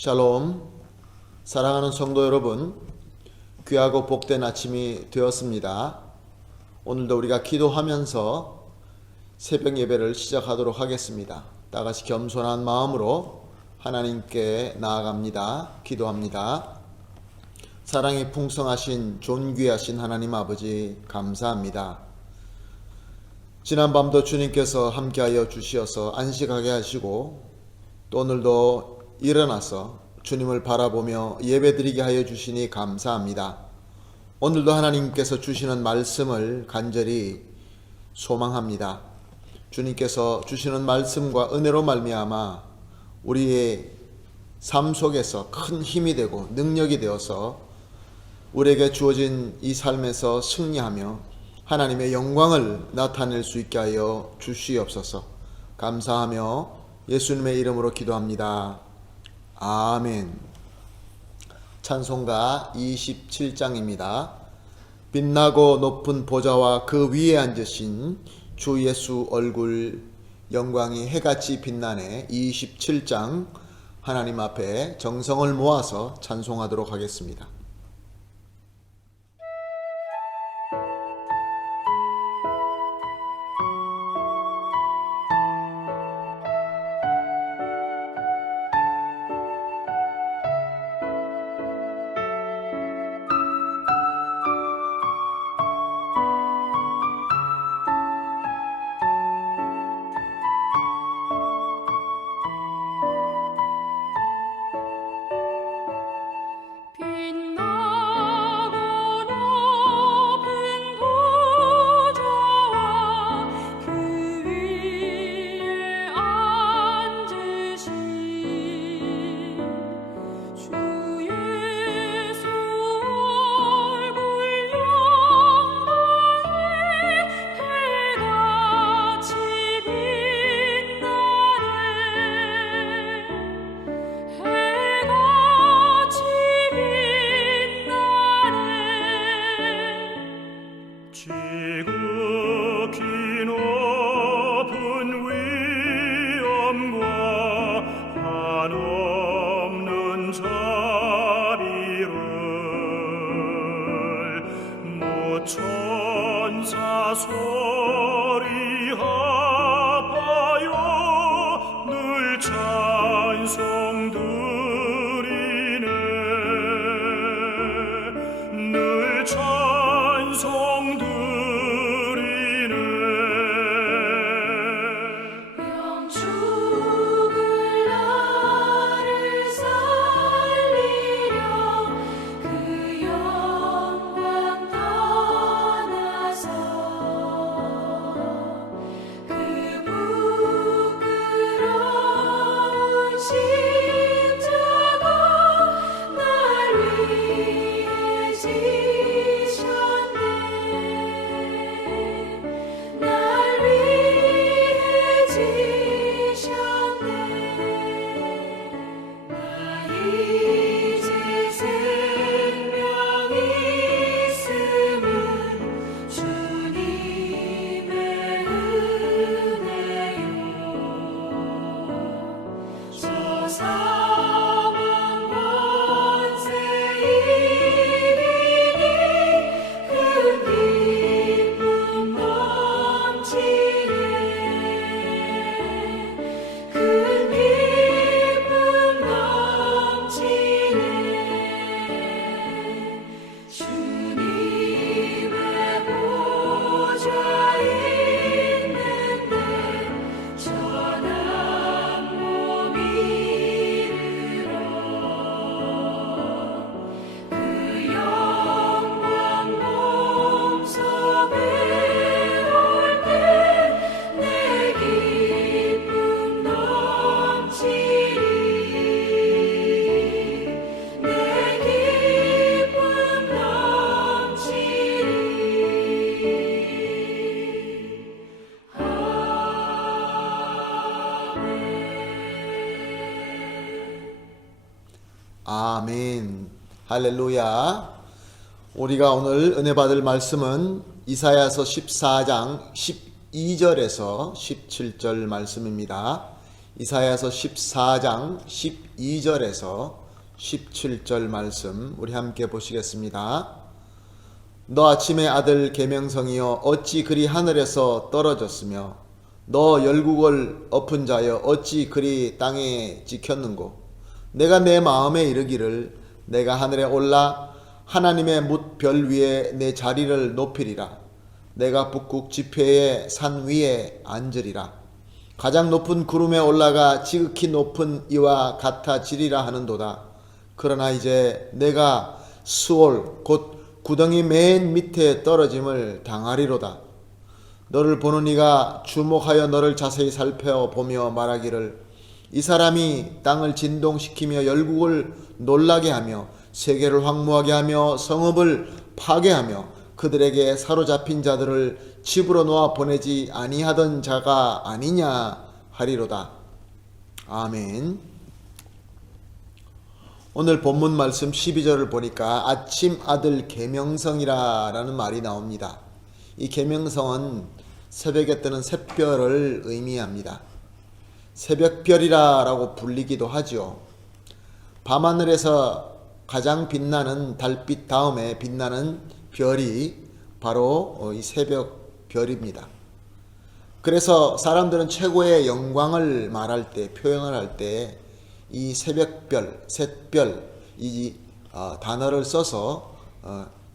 샬롬. 사랑하는 성도 여러분, 귀하고 복된 아침이 되었습니다. 오늘도 우리가 기도하면서 새벽 예배를 시작하도록 하겠습니다. 다 같이 겸손한 마음으로 하나님께 나아갑니다. 기도합니다. 사랑이 풍성하신 존귀하신 하나님 아버지, 감사합니다. 지난밤도 주님께서 함께하여 주시어서 안식하게 하시고 또 오늘도 일어나서 주님을 바라보며 예배드리게 하여 주시니 감사합니다. 오늘도 하나님께서 주시는 말씀을 간절히 소망합니다. 주님께서 주시는 말씀과 은혜로 말미암아 우리의 삶 속에서 큰 힘이 되고 능력이 되어서 우리에게 주어진 이 삶에서 승리하며 하나님의 영광을 나타낼 수 있게 하여 주시옵소서. 감사하며 예수님의 이름으로 기도합니다. 아멘. 찬송가 27장입니다. 빛나고 높은 보좌와 그 위에 앉으신 주 예수 얼굴 영광이 해같이 빛나네. 27장 하나님 앞에 정성을 모아서 찬송하도록 하겠습니다. 천사 소리 합하여 늘 찬송 드리네. 늘 찬송 드리네. 영축을 나를 살리려 그 영광 떠나서 그 부끄러운 십자가 날 위해 지셨네. 날 위해 지셨네. 나 이제 생명이 있음은 주님의 은혜요. 저 사망 권세 이기니 큰 기쁨 넘치네. 큰 기쁨 넘치네. 주님의 보좌 있는데 전한 몸 이르러 그 영광 몸속에 올 때 내 기쁨 넘치리. 내 기쁨 넘치리. 아멘. 할렐루야. 우리가 오늘 은혜 받을 말씀은 이사야서 14장 12절에서 17절 말씀입니다. 이사야서 14장 12절에서 17절 말씀 우리 함께 보시겠습니다. 너 아침의 아들 계명성이여 어찌 그리 하늘에서 떨어졌으며 너 열국을 엎은 자여 어찌 그리 땅에 찍혔는고 내가 내 마음에 이르기를 내가 하늘에 올라 하나님의 뭇 별 위에 내 자리를 높이리라. 내가 북극 지폐의 산 위에 앉으리라. 가장 높은 구름에 올라가 지극히 높은 이와 같아지리라 하는도다. 그러나 이제 내가 수올 곧 구덩이 맨 밑에 떨어짐을 당하리로다. 너를 보는 이가 주목하여 너를 자세히 살펴보며 말하기를 이 사람이 땅을 진동시키며 열국을 놀라게 하며 세계를 황무하게 하며 성읍을 파괴하며 그들에게 사로잡힌 자들을 집으로 놓아 보내지 아니하던 자가 아니냐 하리로다. 아멘. 오늘 본문 말씀 12절을 보니까 아침 아들 계명성이라는 말이 나옵니다. 이 계명성은 새벽에 뜨는 샛별을 의미합니다. 새벽별이라고 불리기도 하죠. 밤하늘에서 가장 빛나는 달빛 다음에 빛나는 별이 바로 이 새벽별입니다. 그래서 사람들은 최고의 영광을 말할 때, 표현을 할 때 이 새벽별, 샛별 이 단어를 써서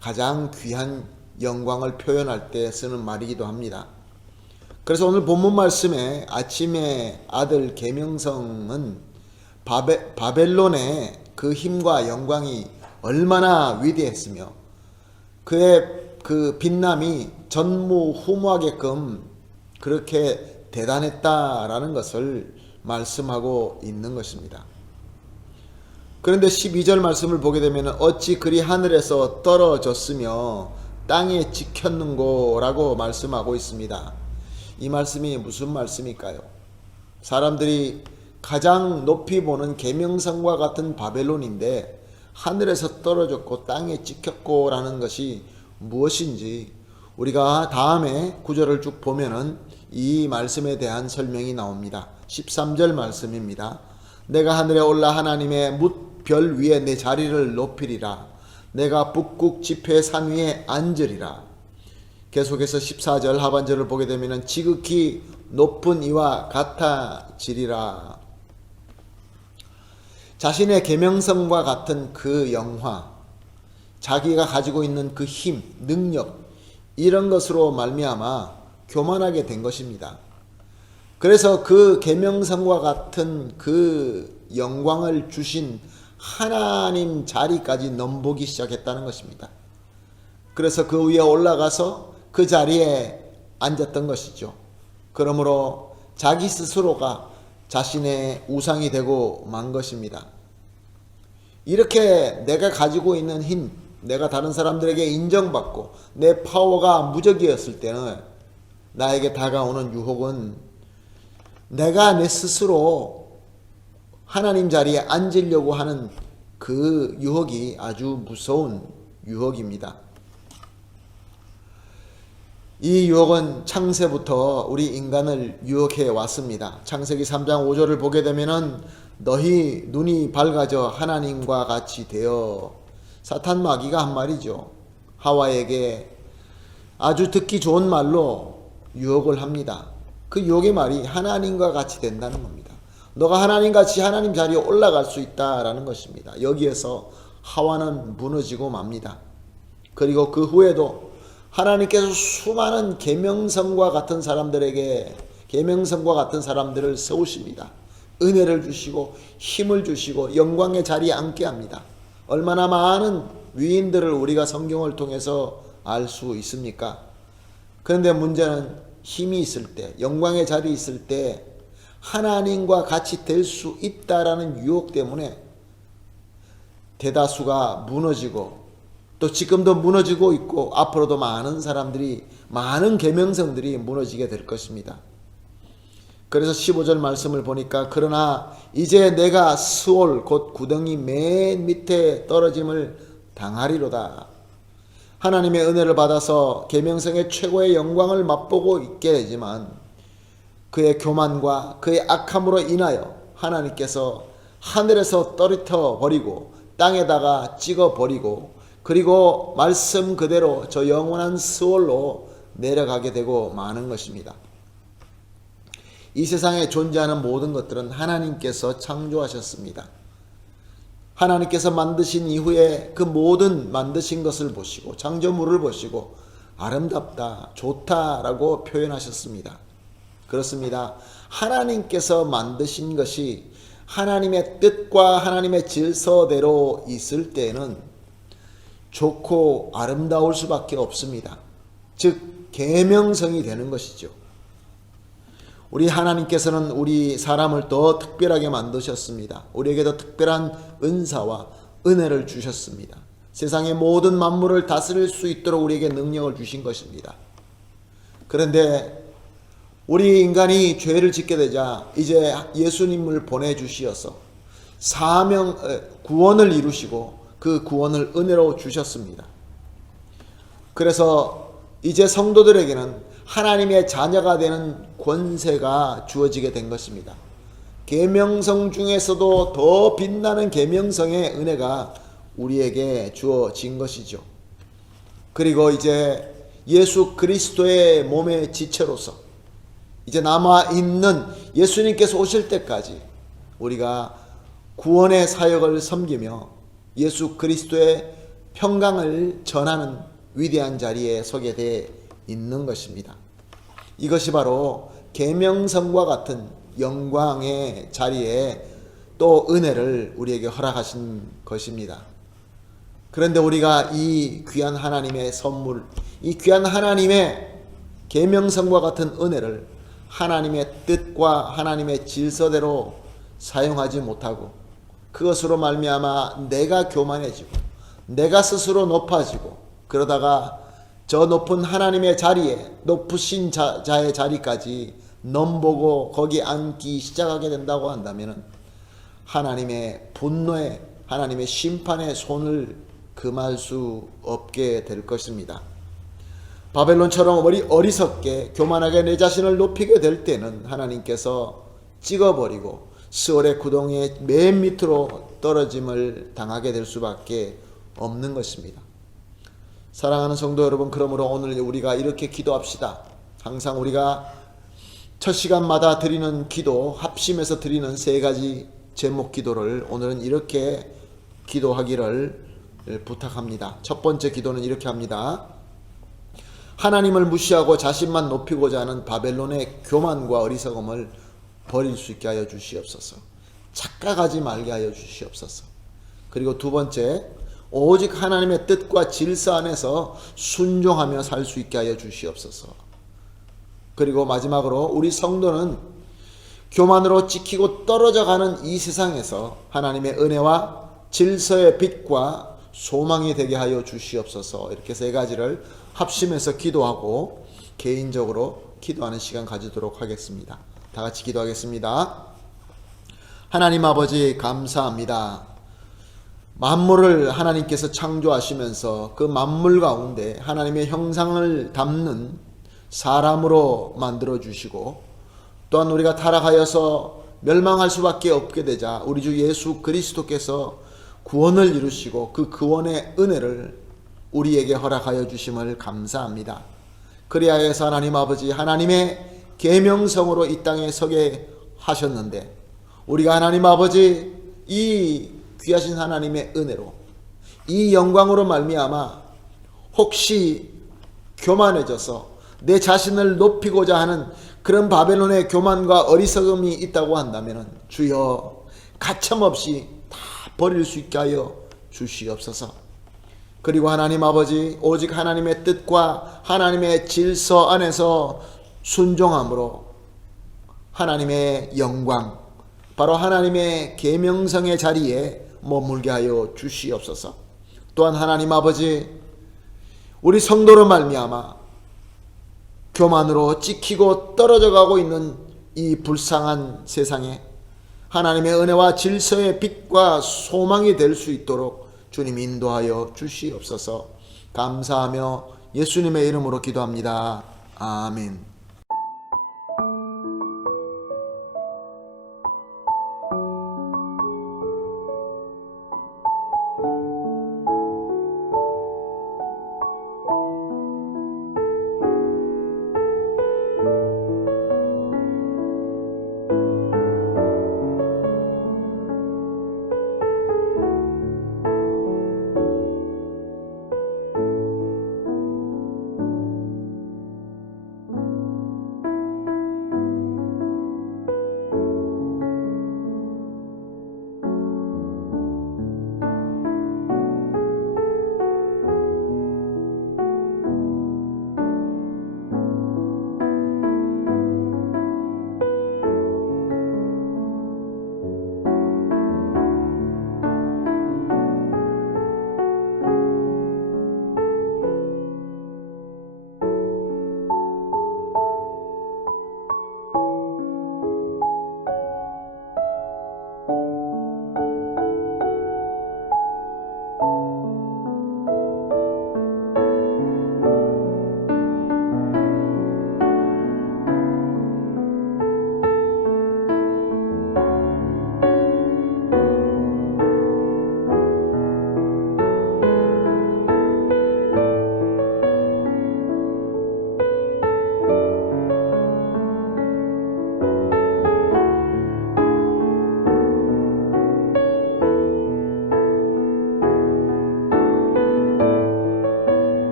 가장 귀한 영광을 표현할 때 쓰는 말이기도 합니다. 그래서 오늘 본문 말씀에 아침의 아들 계명성은 바벨론의 그 힘과 영광이 얼마나 위대했으며 그의 그 빛남이 전무후무하게끔 그렇게 대단했다라는 것을 말씀하고 있는 것입니다. 그런데 12절 말씀을 보게 되면 어찌 그리 하늘에서 떨어졌으며 땅에 찍혔는고 라고 말씀하고 있습니다. 이 말씀이 무슨 말씀일까요? 사람들이 가장 높이 보는 계명성과 같은 바벨론인데 하늘에서 떨어졌고 땅에 찍혔고 라는 것이 무엇인지 우리가 다음에 구절을 쭉 보면은 이 말씀에 대한 설명이 나옵니다. 13절 말씀입니다. 내가 하늘에 올라 하나님의 뭇 별 위에 내 자리를 높이리라. 내가 북극 지폐 산 위에 앉으리라. 계속해서 14절 하반절을 보게 되면 지극히 높은 이와 같아지리라. 자신의 계명성과 같은 그 영화, 자기가 가지고 있는 그 힘, 능력 이런 것으로 말미암아 교만하게 된 것입니다. 그래서 그 계명성과 같은 그 영광을 주신 하나님 자리까지 넘보기 시작했다는 것입니다. 그래서 그 위에 올라가서 그 자리에 앉았던 것이죠. 그러므로 자기 스스로가 자신의 우상이 되고 만 것입니다. 이렇게 내가 가지고 있는 힘, 내가 다른 사람들에게 인정받고 내 파워가 무적이었을 때는 나에게 다가오는 유혹은 내가 내 스스로 하나님 자리에 앉으려고 하는 그 유혹이 아주 무서운 유혹입니다. 이 유혹은 창세부터 우리 인간을 유혹해 왔습니다. 창세기 3장 5절을 보게 되면은 너희 눈이 밝아져 하나님과 같이 되어 사탄 마귀가 한 말이죠. 하와에게 아주 듣기 좋은 말로 유혹을 합니다. 그 유혹의 말이 하나님과 같이 된다는 겁니다. 너가 하나님같이 하나님 자리에 올라갈 수 있다라는 것입니다. 여기에서 하와는 무너지고 맙니다. 그리고 그 후에도 하나님께서 수많은 계명성과 같은 사람들에게 계명성과 같은 사람들을 세우십니다. 은혜를 주시고 힘을 주시고 영광의 자리에 앉게 합니다. 얼마나 많은 위인들을 우리가 성경을 통해서 알 수 있습니까? 그런데 문제는 힘이 있을 때, 영광의 자리에 있을 때 하나님과 같이 될 수 있다라는 유혹 때문에 대다수가 무너지고 또 지금도 무너지고 있고 앞으로도 많은 사람들이 많은 계명성들이 무너지게 될 것입니다. 그래서 15절 말씀을 보니까 그러나 이제 내가 스올 곧 구덩이 맨 밑에 떨어짐을 당하리로다. 하나님의 은혜를 받아서 계명성의 최고의 영광을 맛보고 있게 되지만 그의 교만과 그의 악함으로 인하여 하나님께서 하늘에서 떨어뜨려 버리고 땅에다가 찍어 버리고 그리고 말씀 그대로 저 영원한 스월로 내려가게 되고 마는 것입니다. 이 세상에 존재하는 모든 것들은 하나님께서 창조하셨습니다. 하나님께서 만드신 이후에 그 모든 만드신 것을 보시고 창조물을 보시고 아름답다, 좋다라고 표현하셨습니다. 그렇습니다. 하나님께서 만드신 것이 하나님의 뜻과 하나님의 질서대로 있을 때에는 좋고 아름다울 수밖에 없습니다. 즉 계명성이 되는 것이죠. 우리 하나님께서는 우리 사람을 더 특별하게 만드셨습니다. 우리에게 더 특별한 은사와 은혜를 주셨습니다. 세상의 모든 만물을 다스릴 수 있도록 우리에게 능력을 주신 것입니다. 그런데 우리 인간이 죄를 짓게 되자 이제 예수님을 보내주시어서 구원을 이루시고 그 구원을 은혜로 주셨습니다. 그래서 이제 성도들에게는 하나님의 자녀가 되는 권세가 주어지게 된 것입니다. 계명성 중에서도 더 빛나는 계명성의 은혜가 우리에게 주어진 것이죠. 그리고 이제 예수 그리스도의 몸의 지체로서 이제 남아있는 예수님께서 오실 때까지 우리가 구원의 사역을 섬기며 예수 그리스도의 평강을 전하는 위대한 자리에 서게 돼 있는 것입니다. 이것이 바로 계명성과 같은 영광의 자리에 또 은혜를 우리에게 허락하신 것입니다. 그런데 우리가 이 귀한 하나님의 선물, 이 귀한 하나님의 계명성과 같은 은혜를 하나님의 뜻과 하나님의 질서대로 사용하지 못하고 그것으로 말미암아 내가 교만해지고 내가 스스로 높아지고 그러다가 저 높은 하나님의 자리에 높으신 자의 자리까지 넘보고 거기 앉기 시작하게 된다고 한다면 하나님의 분노에 하나님의 심판의 손을 금할 수 없게 될 것입니다. 바벨론처럼 어리석게 교만하게 내 자신을 높이게 될 때는 하나님께서 찍어버리고 스월의 구덩이의 맨 밑으로 떨어짐을 당하게 될 수밖에 없는 것입니다. 사랑하는 성도 여러분, 그러므로 오늘 우리가 이렇게 기도합시다. 항상 우리가 첫 시간마다 드리는 기도, 합심해서 드리는 세 가지 제목 기도를 오늘은 이렇게 기도하기를 부탁합니다. 첫 번째 기도는 이렇게 합니다. 하나님을 무시하고 자신만 높이고자 하는 바벨론의 교만과 어리석음을 버릴 수 있게 하여 주시옵소서. 착각하지 말게 하여 주시옵소서. 그리고 두 번째, 오직 하나님의 뜻과 질서 안에서 순종하며 살 수 있게 하여 주시옵소서. 그리고 마지막으로 우리 성도는 교만으로 찍히고 떨어져가는 이 세상에서 하나님의 은혜와 질서의 빛과 소망이 되게 하여 주시옵소서. 이렇게 세 가지를 합심해서 기도하고 개인적으로 기도하는 시간 가지도록 하겠습니다. 다 같이 기도하겠습니다. 하나님 아버지 감사합니다. 만물을 하나님께서 창조하시면서 그 만물 가운데 하나님의 형상을 담는 사람으로 만들어 주시고 또한 우리가 타락하여서 멸망할 수밖에 없게 되자 우리 주 예수 그리스도께서 구원을 이루시고 그 구원의 은혜를 우리에게 허락하여 주심을 감사합니다. 그리하여서 하나님 아버지 하나님의 계명성으로 이 땅에 서게 하셨는데 우리가 하나님 아버지 이 귀하신 하나님의 은혜로 이 영광으로 말미암아 혹시 교만해져서 내 자신을 높이고자 하는 그런 바벨론의 교만과 어리석음이 있다고 한다면 주여 가차없이 다 버릴 수 있게 하여 주시옵소서. 그리고 하나님 아버지 오직 하나님의 뜻과 하나님의 질서 안에서 순종함으로 하나님의 영광 바로 하나님의 계명성의 자리에 머물게 하여 주시옵소서. 또한 하나님 아버지 우리 성도로 말미암아 교만으로 찍히고 떨어져 가고 있는 이 불쌍한 세상에 하나님의 은혜와 질서의 빛과 소망이 될 수 있도록 주님 인도하여 주시옵소서. 감사하며 예수님의 이름으로 기도합니다. 아멘.